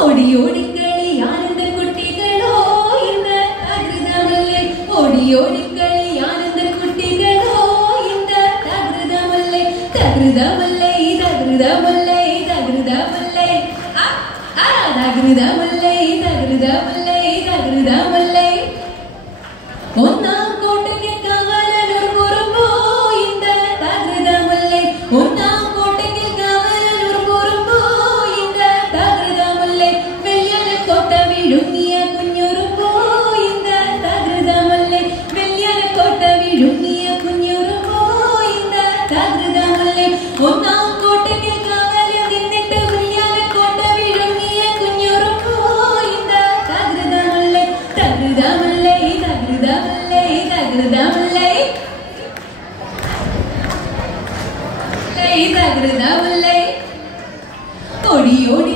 ഓടിയോടിക്കളി ആനന്ദ കുട്ടികളോ ഇന്ന് തകൃതമല്ലേ ഓടിയോടിക്കളി ആനന്ദ കുട്ടികളോ ഇന്ന് തകൃതമല്ലേ തകൃതമല്ലേ തകൃതമല്ലേ തകൃതമല്ലേ തകൃതമല്ലേ തകൃതമല്ലേ തകൃതമല്ലേ ഒന്നാം കോട്ടയ്ക്ക് കാവലനൂർ പുറമ്പോ ഇന്ന് തകൃതമല്ലേ ഒന്നാം കോട്ടയ്ക്ക് കാവലനൂർ പുറമ്പോ ഇന്ന് തകൃതമല്ലേ വെള്ളിയല കോട്ട വിഴുങ്ങിയ കുഞ്ഞുറുമ്പോ ഇന്ന് തകൃതമല്ലേ വെള്ളിയല കോട്ട വിഴുങ്ങിയ കുഞ്ഞുറുമ്പോ ഇന്ന് തകൃതമല്ലേ ഒന്നാം കോട്ടയ്ക്ക് കാവല നിന്നിട്ട് വെള്ളിയല കോട്ട വിഴുങ്ങിയ കുഞ്ഞുറുമ്പോ ഇന്ന് തകൃതമല്ലേ തകൃതമല്ലേ തകൃതമല്ലേ തകൃതമല്ലേ തകൃതമല്ലേ ഓടിയോടി